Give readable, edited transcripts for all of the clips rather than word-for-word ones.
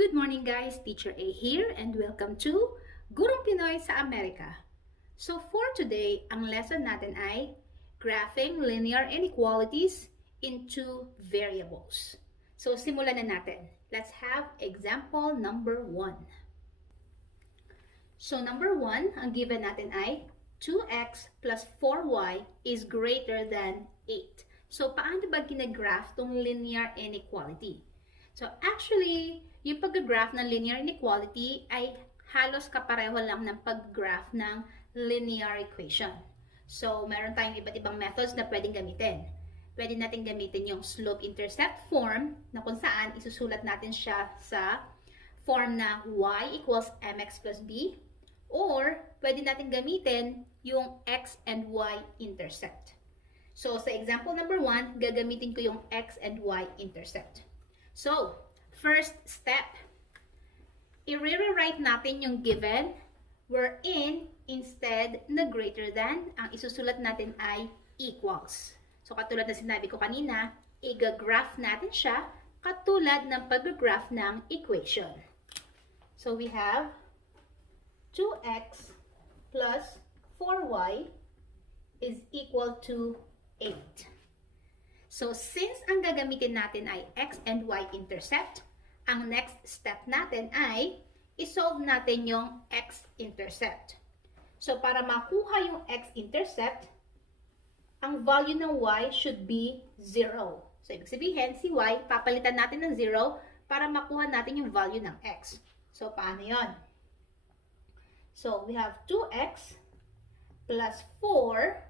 Good morning guys, Teacher A here and welcome to Gurong Pinoy sa Amerika. So for today, ang lesson natin ay graphing linear inequalities into variables. So simulan na natin. Let's have example number 1. So number 1, ang given natin ay 2x plus 4y is greater than 8. So paano ba ginagraph tong linear inequality? So actually, yung pag-graph ng linear inequality ay halos kapareho lang ng pag-graph ng linear equation. So meron tayong iba't ibang methods na pwedeng gamitin. Pwede natin gamitin yung slope-intercept form na kung saan isusulat natin siya sa form na y equals mx plus b, or pwede natin gamitin yung x and y intercept. So sa example number 1, gagamitin ko yung x and y intercept. So, first step, i-rewrite natin yung given wherein instead na greater than, ang isusulat natin ay equals. So, katulad na sinabi ko kanina, i-graph natin siya katulad ng pag-graph ng equation. So, we have 2x plus 4y is equal to 8. So, since ang gagamitin natin ay x and y intercept, ang next step natin ay isolve natin yung x-intercept. So, para makuha yung x-intercept, ang value ng y should be 0. So, ibig sabihin, si y, papalitan natin ng 0 para makuha natin yung value ng x. So, paano yon? So, we have 2x plus 4,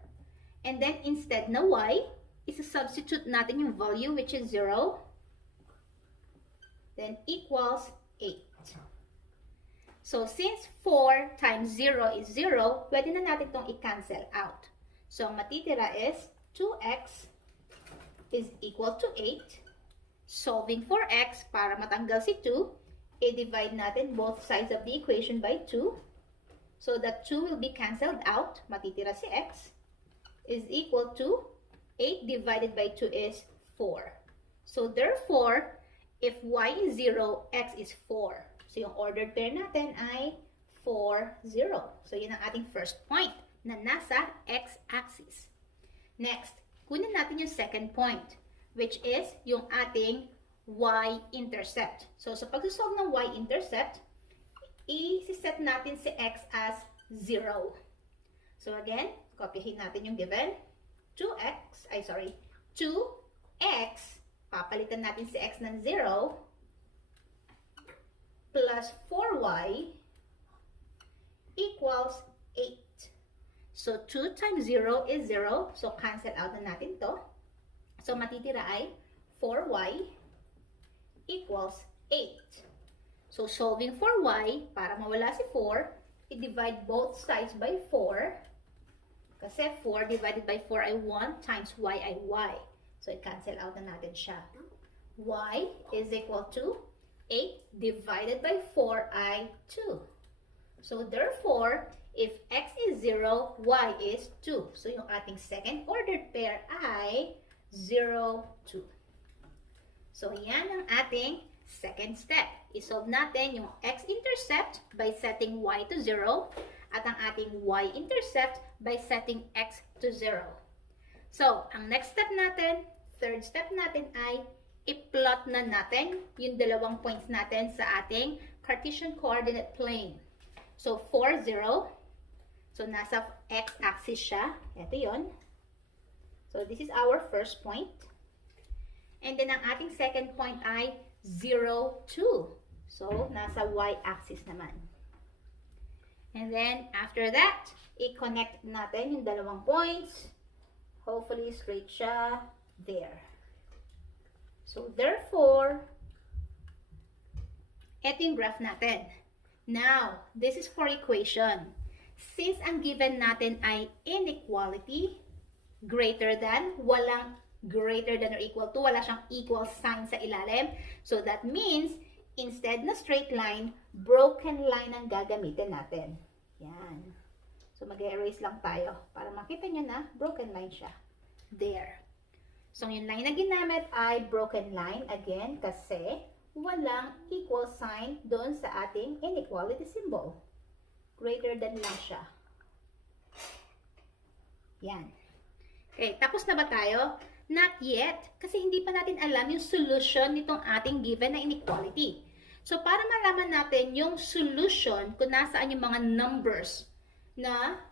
and then instead na y, isa-substitute natin yung value which is 0, then equals 8. So, since 4 times 0 is 0, pwede na natin itong i-cancel out. So, ang matitira is 2x is equal to 8. Solving for x, para matanggal si 2, i-divide natin both sides of the equation by 2. So, that 2 will be cancelled out. Matitira si x is equal to 8 divided by 2 is 4. So, therefore, if y is 0, x is 4. So, yung ordered pair natin ay 4, 0. So, yun ang ating first point na nasa x-axis. Next, kunin natin yung second point, which is yung ating y-intercept. So, sa pag-solve ng y-intercept, i-set natin si x as 0. So, again, copyhin natin yung given. 2x, papalitan natin si x ng 0, plus 4y equals 8. So, 2 times 0 is 0. So, cancel out na natin to. So, matitira ay 4y equals 8. So, solving for y, para mawala si 4, i-divide both sides by 4. Kasi 4 divided by 4 ay 1 times y ay y. So, i-cancel out na natin siya. Y is equal to 8 divided by 4 ay 2. So, therefore, if x is 0, y is 2. So, yung ating second ordered pair ay 0, 2. So, yan ang ating second step. I-solve natin yung x-intercept by setting y to 0 at ang ating y-intercept by setting x to 0. So, ang next step natin, third step natin ay i-plot na natin yung dalawang points natin sa ating Cartesian coordinate plane. So, 4, 0. So, nasa x-axis siya. Ito yon. So, this is our first point. And then, ang ating second point ay 0, 2. So, nasa y-axis naman. And then, after that, i-connect natin yung dalawang points. Hopefully, straight siya there. So, therefore, ito yung graph natin. Now, this is for equation. Since ang given natin ay inequality, greater than, walang greater than or equal to, wala siyang equal sign sa ilalim. So, that means, instead na straight line, broken line ang gagamitin natin. Yan. So, mag-erase lang tayo para makita nyo na broken line siya. There. So, yung line na ginamit ay broken line again kasi walang equal sign doon sa ating inequality symbol. Greater than lang siya. Yan. Okay, tapos na ba tayo? Not yet, kasi hindi pa natin alam yung solution nitong ating given na inequality. So, para malaman natin yung solution kung nasaan yung mga numbers na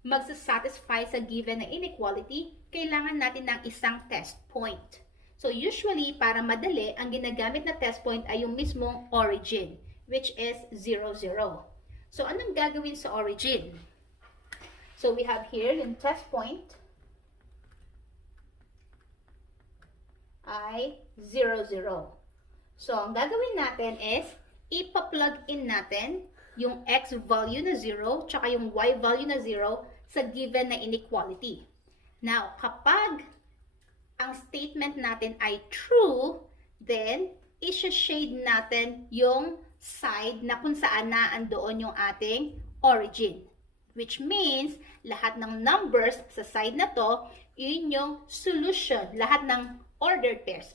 magsasatisfy sa given na inequality, kailangan natin ng isang test point. So, usually, para madali, ang ginagamit na test point ay yung mismong origin, which is 0, 0. So, anong gagawin sa origin? So, we have here yung test point ay 0, 0. So, ang gagawin natin is, ipa-plug in natin yung x value na 0 tsaka yung y value na 0 sa given na inequality. Now, kapag ang statement natin ay true, then, isa-shade natin yung side na kung saan na andoon yung ating origin. Which means, lahat ng numbers sa side na to, yun yung solution. Lahat ng ordered pairs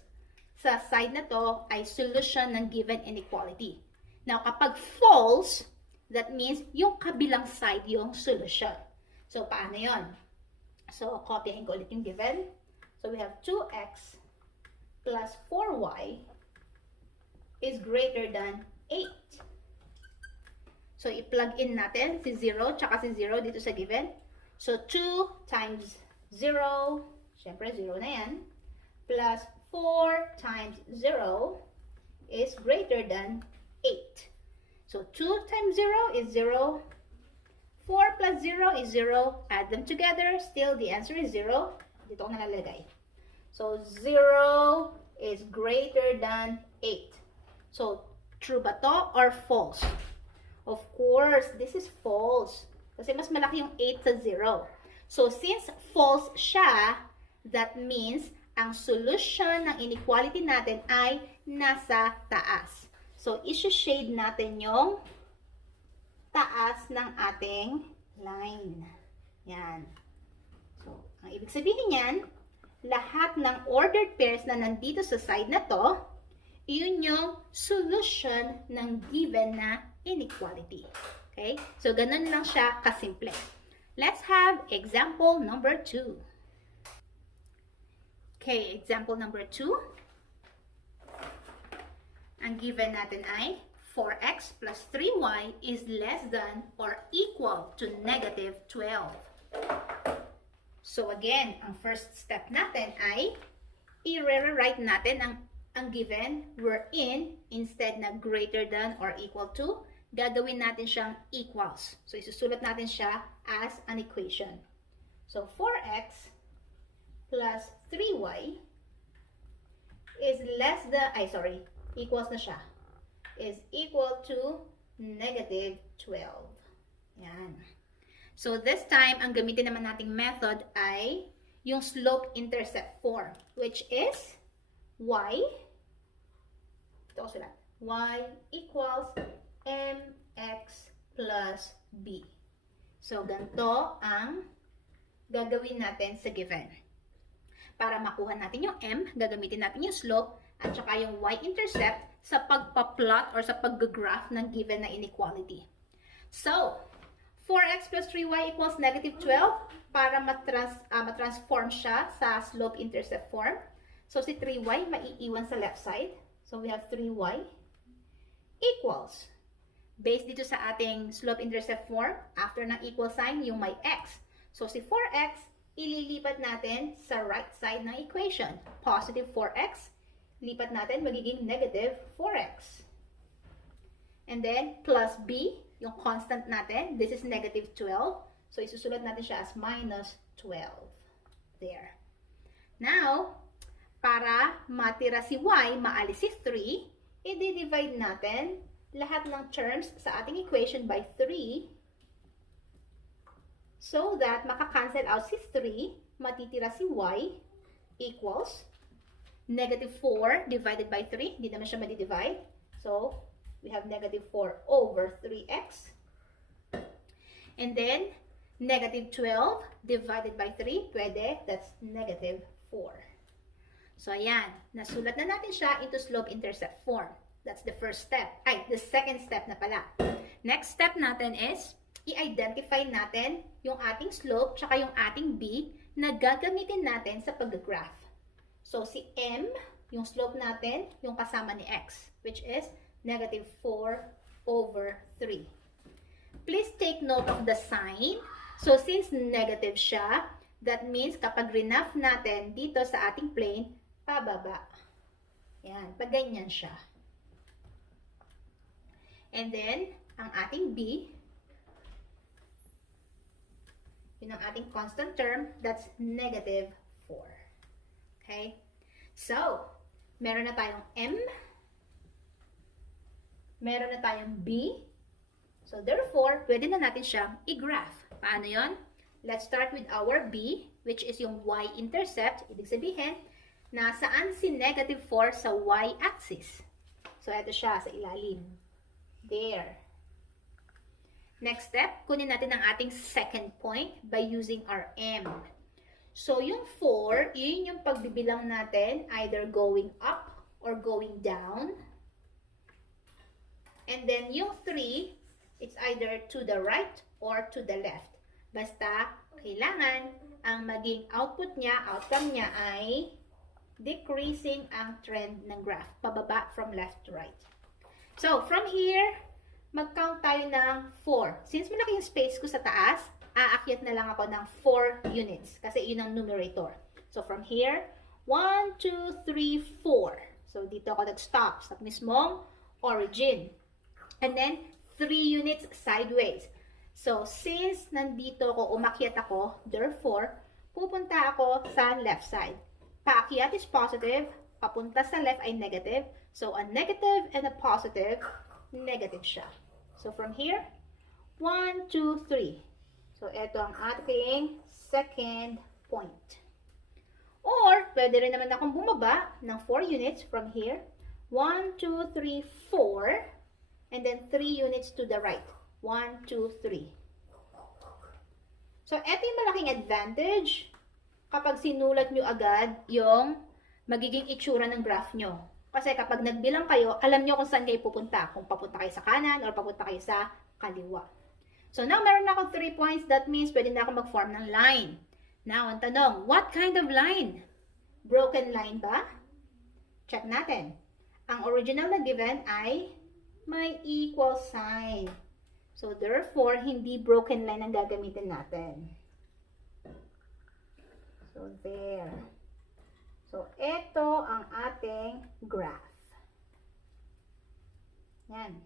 sa side na to ay solution ng given inequality. Now, kapag false, that means yung kabilang side yung solution. So, paano yon? So, copyahin ko ulit yung given. So, we have 2x plus 4y is greater than 8. So, i-plug in natin si 0 tsaka si 0 dito sa given. So, 2 times 0, syempre 0 na yan, plus 4 times 0 is greater than 8. So, 2 times 0 is 0. 4 plus 0 is 0. Add them together. Still, the answer is 0. Dito ko nalalagay. So, 0 is greater than 8. So, true ba to or false? Of course, this is false. Kasi mas malaki yung 8 sa 0. So, since false siya, that means ang solution ng inequality natin ay nasa taas. So, isi-shade natin yung taas ng ating line. Yan. So, ang ibig sabihin yan, lahat ng ordered pairs na nandito sa side na to, iyon yung solution ng given na inequality. Okay? So, ganun lang siya kasimple. Let's have example number 2. Okay, example number 2. Ang given natin ay 4x plus 3y is less than or equal to negative 12. So again, ang first step natin ay i-rewrite natin ang given wherein instead na greater than or equal to, gagawin natin siyang equals. So isusulat natin siya as an equation. So 4x plus 3y is less than, equals na siya, is equal to negative 12. Yan. So this time, ang gamitin naman nating method ay yung slope-intercept form, which is y, ito ko sulat, y equals mx plus b. So, ganito ang gagawin natin sa given. Para makuha natin yung m, gagamitin natin yung slope at saka yung y-intercept sa pagpa-plot or sa pag-graph ng given na inequality. So, 4x plus 3y equals negative 12 para matransform siya sa slope-intercept form. So, si 3y maiiwan sa left side. So, we have 3y equals, based dito sa ating slope-intercept form, after ng equal sign, yung may x. So, si 4x, ililipat natin sa right side ng equation. Positive 4x, lipat natin, magiging negative 4x. And then, plus b, yung constant natin, this is negative 12. So, isusulat natin siya as minus 12. There. Now, para matira si y, maalis si 3, i-divide natin lahat ng terms sa ating equation by 3 so that maka-cancel out si 3, matitira si y equals negative 4 divided by 3. Hindi naman siya madi-divide. So, we have negative 4 over 3x. And then, negative 12 divided by 3. Pwede. That's negative 4. So, ayan. Nasulat na natin siya into slope-intercept form. That's the first step. Ay, the second step na pala. Next step natin is, i-identify natin yung ating slope tsaka yung ating b na gagamitin natin sa pag-graph. So, si m, yung slope natin, yung kasama ni x, which is negative 4/3. Please take note of the sign. So, since negative siya, that means kapag rinaph natin dito sa ating plane, pababa. Yan, pag ganyan siya. And then, ang ating b, yun ang ating constant term, that's negative 4. Okay? So, meron na tayong m, meron na tayong b, so therefore, pwede na natin siyang i-graph. Paano yon? Let's start with our b, which is yung y-intercept. Ibig sabihin, nasaan si negative 4 sa y-axis? So, ito siya sa ilalim. There. Next step, kunin natin ang ating second point by using our m. So, yung 4, yun yung pagbibilang natin either going up or going down. And then, yung 3, it's either to the right or to the left. Basta, kailangan ang maging output niya, outcome niya ay decreasing ang trend ng graph. Pababa from left to right. So, from here, mag-count tayo ng 4. Since malaki yung space ko sa taas, aakyat na lang ako ng 4 units. Kasi yun ang numerator. So, from here, 1, 2, 3, 4. So, dito ako nag-stop sa mismong origin. And then, 3 units sideways. So, since nandito ako, umakyat ako, therefore, pupunta ako sa left side. Paakyat is positive, papunta sa left ay negative. So, a negative and a positive, negative siya. So, from here, 1, 2, 3. So, ito ang ating second point. Or, pwede rin naman akong bumaba ng 4 units from here. 1, 2, 3, 4. And then 3 units to the right. 1, 2, 3. So, ito yung malaking advantage kapag sinulat nyo agad yung magiging itsura ng graph nyo. Kasi kapag nagbilang kayo, alam nyo kung saan kayo pupunta. Kung papunta kayo sa kanan or papunta kayo sa kaliwa. So, now meron na akong 3 points. That means pwede na ako mag-form ng line. Now, ang tanong, what kind of line? Broken line ba? Check natin. Ang original na given ay may equal sign. So, therefore, hindi broken line ang gagamitin natin. So, there. So, ito ang ating graph. Yan.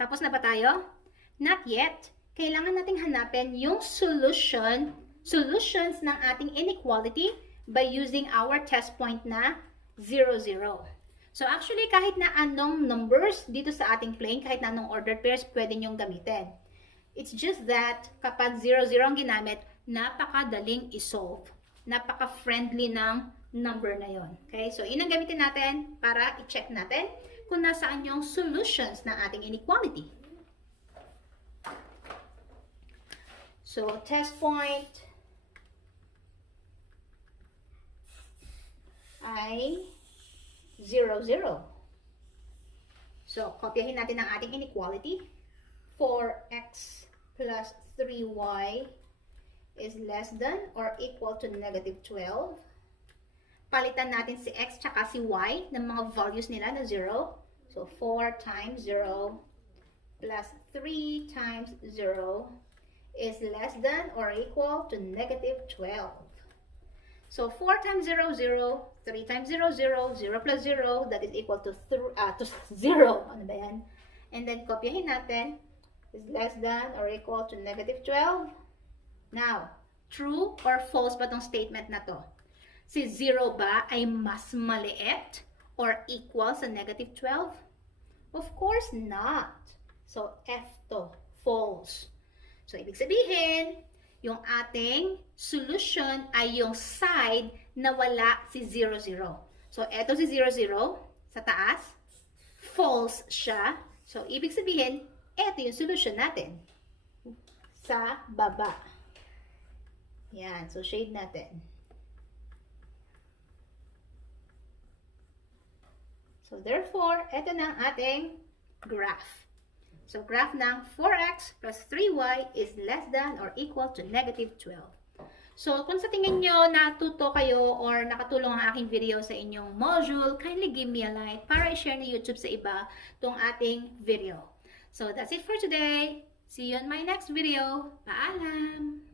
Tapos na ba tayo? Not yet. Kailangan nating hanapin yung solutions ng ating inequality by using our test point na 0, 0. So, actually, kahit na anong numbers dito sa ating plane, kahit na anong ordered pairs, pwede nyong gamitin. It's just that, kapag 0, 0 ang ginamit, napakadaling isolve. Napaka-friendly ng number na yon. Okay? So, yun ang gamitin natin para i-check natin kung nasaan yung solutions ng ating inequality. So, test point ay 0, 0. So, kopyahin natin ang ating inequality. 4x plus 3y is less than or equal to negative 12. Palitan natin si x tsaka si y ng mga values nila na 0. So, 4 times 0 plus 3 times 0 is less than or equal to negative 12. So, 4 times 0, 0. 3 times 0, 0. 0 plus 0, that is equal to 0. Ano ba yan? And then, kopyahin natin. Is less than or equal to negative 12. Now, true or false ba tong statement na to? Si 0 ba ay mas maliit or equal sa negative 12? Of course not. So, F to. False. So, ibig sabihin, yung ating solution ay yung side na wala si 0, 0. So, eto si 0, 0 sa taas. False siya. So, ibig sabihin, eto yung solution natin sa baba. Yan. So, shade natin. So therefore, ito na ang ating graph. So graph ng 4x plus 3y is less than or equal to negative 12. So kung sa tingin nyo natuto kayo or nakatulong ang aking video sa inyong module, kindly give me a like para i-share ni YouTube sa iba itong ating video. So that's it for today. See you in my next video. Paalam!